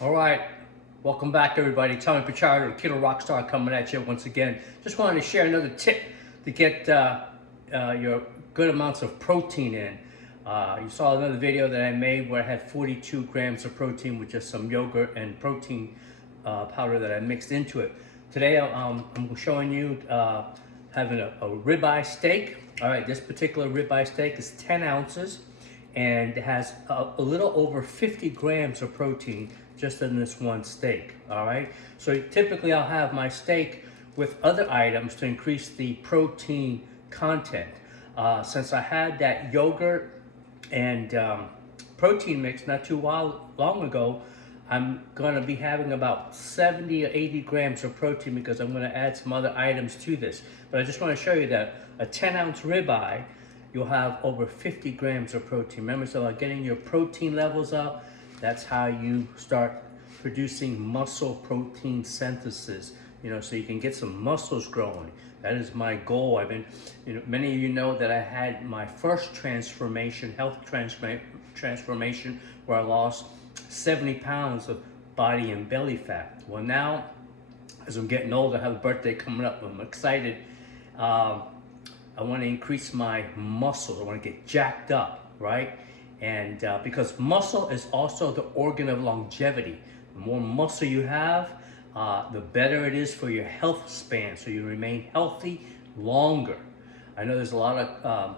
All right, welcome back everybody. Tommy Pichardo, KetoRockStar coming at you once again. Just wanted to share another tip to get your good amounts of protein in. You saw another video that I made where I had 42 grams of protein with just some yogurt and protein powder that I mixed into it. Today I'm showing you having a ribeye steak. All right, this particular ribeye steak is 10 ounces and it has a little over 50 grams of protein just in this one steak. All right, so typically I'll have my steak with other items to increase the protein content. Since I had that yogurt and protein mix not too long ago, I'm going to be having about 70 or 80 grams of protein because I'm going to add some other items to this. But I just want to show you that a 10-ounce ribeye, you'll have over 50 grams of protein. Remember, so getting your protein levels up, that's how you start producing muscle protein synthesis, so you can get some muscles growing. That is my goal. Many of you know that I had my first health transformation, where I lost 70 pounds of body and belly fat. Well, now, as I'm getting older, I have a birthday coming up. I'm excited. I want to increase my muscles. I want to get jacked up, right? And because muscle is also the organ of longevity. The more muscle you have, the better it is for your health span, so you remain healthy longer. I know there's a lot of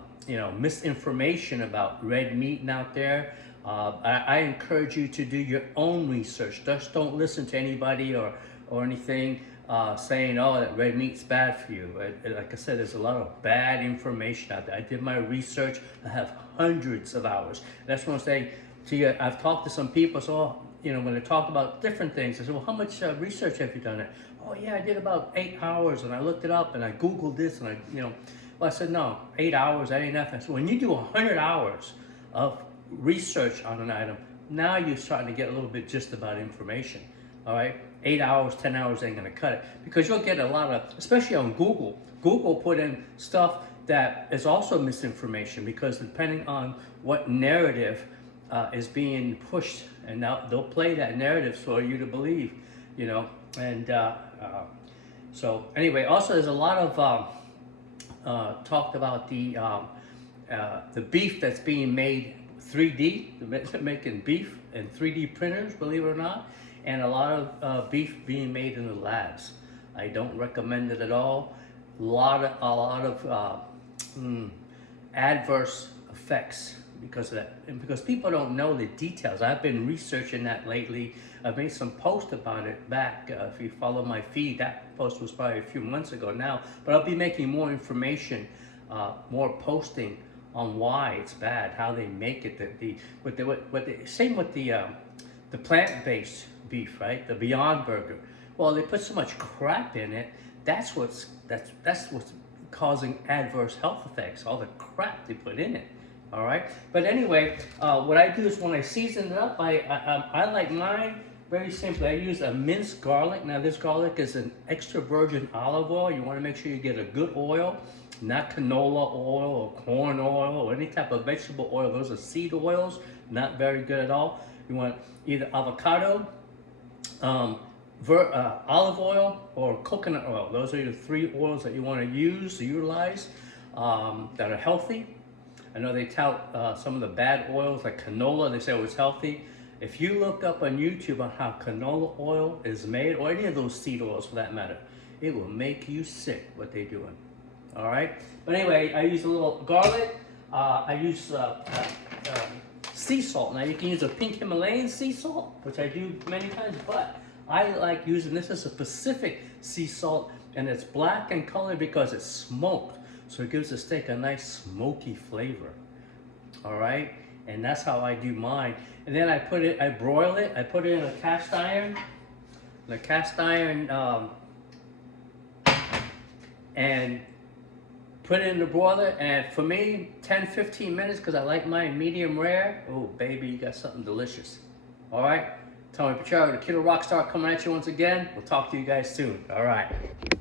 misinformation about red meat out there. I encourage you to do your own research. Just don't listen to anybody or anything saying, oh, that red meat's bad for you. Like I said, there's a lot of bad information out there. I did my research. I have hundreds of hours. And that's what I'm saying to you. I've talked to some people, so when they talk about different things, I said, well, how much research have you done it? Oh yeah, I did about 8 hours, and I looked it up, and I Googled this, and well, I said, no, 8 hours, that ain't nothing. So when you do 100 hours of research on an item, now you're starting to get a little bit just about information. All right, 8 hours, 10 hours ain't gonna cut it, because you'll get a lot of, especially on Google. Google put in stuff that is also misinformation, because depending on what narrative is being pushed, and now they'll play that narrative for you to believe, and so anyway, also there's a lot of talk about the beef that's being made 3D, they're making beef in 3D printers, believe it or not, and a lot of beef being made in the labs. I don't recommend it at all. A lot of adverse effects because of that, and because people don't know the details. I've been researching that lately. I've made some posts about it back. If you follow my feed, that post was probably a few months ago now, but I'll be making more information, more posting on why it's bad, how they make it, same with the plant-based beef, right? The Beyond Burger. Well, they put so much crap in it. That's what's causing adverse health effects. All the crap they put in it. All right. But anyway, what I do is when I season it up, I like mine very simply. I use a minced garlic. Now this garlic is an extra virgin olive oil. You want to make sure you get a good oil, not canola oil or corn oil or any type of vegetable oil. Those are seed oils, not very good at all. You want either avocado, olive oil, or coconut oil. Those are the 3 oils that you want to utilize that are healthy. I know they tout some of the bad oils like canola. They say it was healthy. If you look up on YouTube on how canola oil is made, or any of those seed oils for that matter, it will make you sick what they're doing. All right. But anyway, I use a little garlic. I use sea salt. Now you can use a pink Himalayan sea salt, which I do many times, but I like using this as a Pacific sea salt, and it's black in color because it's smoked. So it gives the steak a nice smoky flavor. All right, and that's how I do mine. And then I broil it. I put it in a cast iron, and put it in the broiler. And for me, 10-15 minutes, because I like mine medium rare. Oh, baby, you got something delicious. All right, Tommy Pichardo, the KetoRockStar coming at you once again. We'll talk to you guys soon. All right.